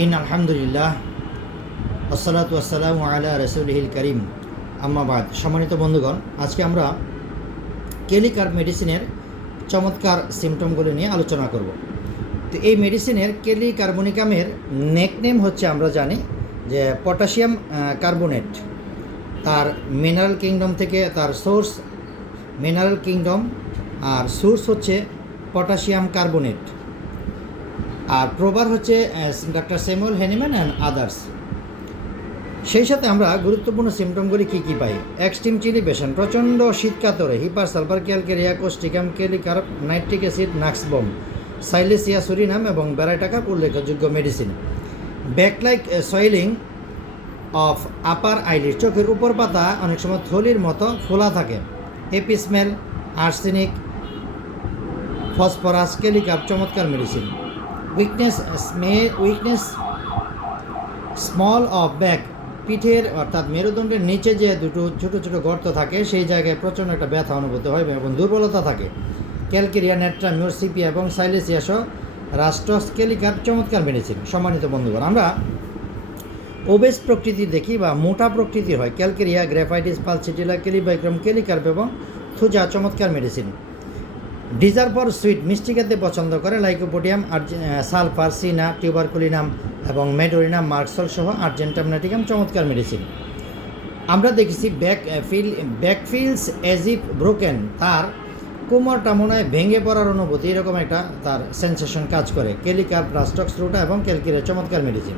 আলহামদুলিল্লাহ আসসালাতু ওয়াসসালামু আলা রাসূলিহিল কারীম আম্মা বাদ। সম্মানিত বন্ধুগণ, আজকে আমরা কেলিকার্ব মেডিসিনের চমৎকার সিমটমগুলি নিয়ে আলোচনা করব। তো এই মেডিসিনের কেলিকার্বনিকামের নেকনেম হচ্ছে, আমরা জানি যে পটাশিয়াম কার্বনেট। তার মিনারেল কিংডম থেকে তার সোর্স মিনারেল কিংডম, আর সোর্স হচ্ছে পটাশিয়াম কার্বনেট, আর প্রবার হচ্ছে doctor Samuel Hahnemann and others. সেই সাথে আমরা গুরুত্বপূর্ণ সিমটমগুলি কী কী পাই: এক্সট্রিম চিলিবেশন, প্রচণ্ড শীতকাতরে, hepar sulphur calcarea, causticum, kali carb, nitric acid, nux vom, silicea, psorinum এবং ব্যারাইটাকাপ উল্লেখযোগ্য medicine. Bag like swelling of upper eyelid, চোখের উপর পাতা অনেক সময় থলির মতো ফোলা থাকে। এপিস্মেল, আর্সেনিক, ফসফরাস, কেলিকার্ব চমৎকার medicine. Weakness small of back, পিঠের অর্থাৎ মেরুদণ্ডের নিচে যে দুটো ছোটো ছোটো গর্ত থাকে, সেই জায়গায় প্রচণ্ড একটা ব্যথা অনুভূত হয় এবং দুর্বলতা থাকে। ক্যালকেরিয়া, নেট্রামিউর, সিপিয়া এবং সাইলেসিয়া সহ রাস্টস, কেলিকার্ব চমৎকার মেডিসিন। সম্মানিত বন্ধুগণ, আমরা ওবেস প্রকৃতির দেখি বা মোটা প্রকৃতির হয় ক্যালকেরিয়া, গ্রাফাইটিস, পালসিটিলা, কেলিবাইক্রম, কেলিকার্ব এবং থুজা চমৎকার মেডিসিন। ডিজার ফর সুইট, মিষ্টি খেতে পছন্দ করে লাইকোপোডিয়াম, সালফার, সিনা, টিউবারকুলিনাম এবং মেডোরিনাম, মার্কসল সহ আর্জেন্টাম নাটিকাম চমৎকার মেডিসিন। আমরা দেখেছি back feels as if broken, তার কোমরটা মনে হয় ভেঙে পড়ার অনুভূতি, এরকম একটা তার সেন্সেশন কাজ করে। কেলিকার্ব, রাস্টক্স রুটা এবং ক্যালকেরিয়া চমৎকার মেডিসিন।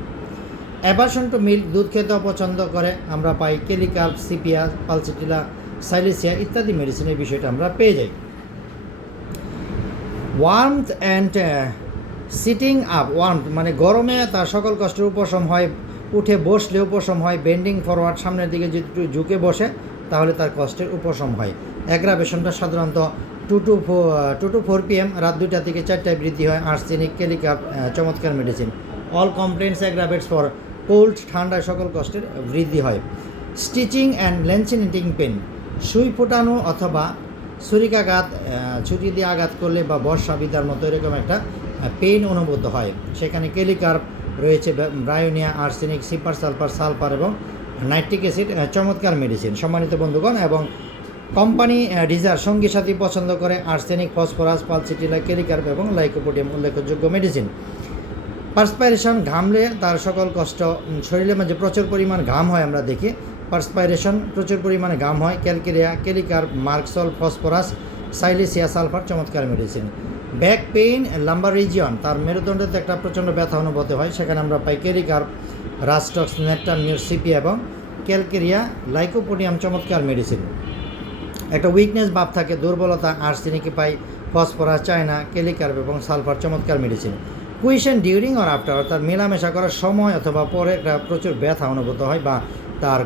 অ্যাভারশন টু মিল্ক, দুধ খেতে অপছন্দ করে, আমরা পাই কেলিকার্ব, সিপিয়া, পালসিটিলা, সাইলেসিয়া ইত্যাদি মেডিসিনের বিষয়টা আমরা পেয়ে যাই। Warmth and sitting up, warmth মানে গরমে তার সকল কষ্টের উপশম হয়, উঠে বসলে উপশম হয়। বেন্ডিং ফরওয়ার্ড, সামনের দিকে যদি একটু ঝুঁকে বসে তাহলে তার কষ্টের উপশম হয়। অ্যাগ্রাভেশনটা সাধারণত 2 to 4 PM, রাত 2টা থেকে 4টায় বৃদ্ধি হয়। আর্সেনিক, কেলিকার্ব চমৎকার medicine. All complaints aggravates for cold, ঠান্ডায় সকল কষ্টের বৃদ্ধি হয়। স্টিচিং অ্যান্ড লেন্সিনেটিং পেন, সুই ফোটানো অথবা ছুরিকাঘাত, ছুরি দিয়ে আঘাত করলে বা বর্ষা বিদ্যার মতো এরকম একটা পেইন অনুভূত হয়, সেখানে কেলিকার্ব রয়েছে। Bryonia, arsenic, sipper sulphur, sulphur এবং নাইট্রিক অ্যাসিড চমৎকার মেডিসিন। সম্মানিত বন্ধুগণ, এবং কোম্পানি ডিজার সঙ্গী সাথী পছন্দ করে আর্সেনিক, ফসফরাস, পালসিটিলা, কেলিকার্ব এবং লাইকোপোডিয়াম উল্লেখযোগ্য মেডিসিন। পার্সপাইরেশন, ঘামলে তার সকল কষ্ট, শরীরের মাঝে প্রচুর পরিমাণ ঘাম হয়, আমরা দেখি পার্সপাইরেশন, প্রচুর পরিমাণে ঘাম হয়। ক্যালকেরিয়া, কেলিকার্ব, মার্কসল, ফসফরাস, সাইলেসিয়া, সালফার চমৎকার medicine. Back pain, lumber region, তার মেরুদণ্ডতে একটা প্রচণ্ড ব্যথা অনুভূত হয়, সেখানে আমরা পাই কেলিকার্ব, রাস্টক্স, নেট্রামিউর, সিপিয়া এবং ক্যালকেরিয়া, লাইকোপোডিয়াম চমৎকার মেডিসিন। একটা উইকনেস ভাব থাকে, দুর্বলতা, আর্সেনিকে পাই ফসফরাস, চায়না, কেলিকার্ব এবং সালফার চমৎকার medicine. Question during or after, অর্থাৎ মেলামেশা করার সময় অথবা পরে একটা প্রচুর ব্যথা অনুভূত হয় বা তার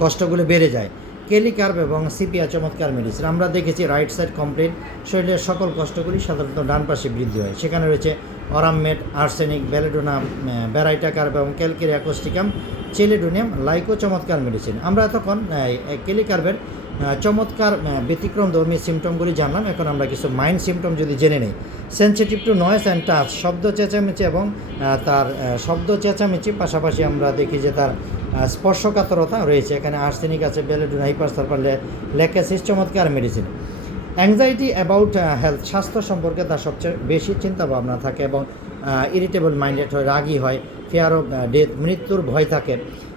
কষ্টগুলো বেড়ে যায়। কেলিকার্ব এবং সিপিয়া চমৎকার মেডিসিন। আমরা দেখেছি রাইট সাইড কমপ্লেন, শরীরের সকল কষ্টগুলি সাধারণত ডান পাশে বৃদ্ধি হয়, সেখানে রয়েছে অরামমেট, আর্সেনিক, বেলেডোনাম, ব্যারাইটাকার্ব এবং ক্যালকেরিয়া, কোস্টিকাম, চেলিডোনিয়াম, লাইকো চমৎকার মেডিসিন। আমরা তখন কেলিকার্বের চমৎকার ব্যতিক্রমধর্মী সিমটমগুলি জানলাম। এখন আমরা কিছু মাইন্ড সিমটম যদি জেনে নিই। Sensitive two noise and touch, শব্দ চেঁচামেচি এবং তার শব্দ চেঁচামেচি, পাশাপাশি আমরা দেখি যে তার স্পর্শকাতরতা রয়েছে। এখানে আর্সেনিক আছে, বেলেডোনা, হাইপার সালফার, ল্যাকেসিস চমৎকার মেডিসিন। অ্যাংজাইটি অ্যাবাউট হেলথ, স্বাস্থ্য সম্পর্কে তার সবচেয়ে বেশি চিন্তা ভাবনা থাকে এবং ইরিটেবল মাইন্ডেড হয়, রাগী হয়, ফিয়ার অফ ডেথ, মৃত্যুর ভয় থাকে।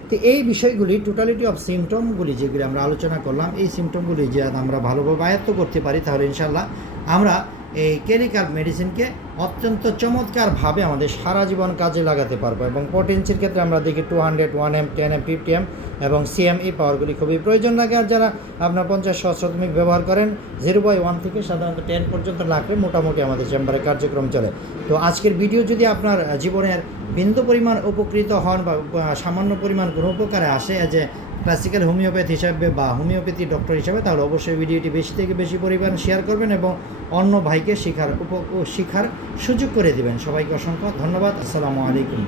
তো এই বিষয়গুলি, টোটালিটি অফ সিমটমগুলি যেগুলি আমরা আলোচনা করলাম, এই সিমটমগুলি যে আমরা ভালোভাবে আয়ত্ত করতে পারি, তাহলে ইনশাল্লাহ আমরা এই কেলিকার্ব মেডিসিনকে অত্যন্ত চমৎকারভাবে আমাদের সারা জীবন কাজে লাগাতে পারবো। এবং পটেন্সির ক্ষেত্রে আমরা দেখি 200, 1M, 10M, 50M এবং CM, এই পাওয়ারগুলি খুবই প্রয়োজন লাগে। আর যারা আপনার 50 সহস্রতমিক ব্যবহার করেন, 0/1 থেকে সাধারণত 10 পর্যন্ত লাগলে মোটামুটি আমাদের চেম্বারে কার্যক্রম চলে। তো আজকের ভিডিও যদি আপনার জীবনের বিন্দু পরিমাণ উপকৃত হন বা সামান্য পরিমাণ কোনো উপকারে আসে যে ক্লাসিক্যাল হোমিওপ্যাথি হিসাবে বা হোমিওপ্যাথি ডক্টর হিসাবে, তাহলে অবশ্যই ভিডিওটি বেশি থেকে বেশি পরিমাণ শেয়ার করবেন এবং অন্য ভাইকে শেখার সুযোগ করে দেবেন। সবাইকে অসংখ্য ধন্যবাদ। আসসালামু আলাইকুম।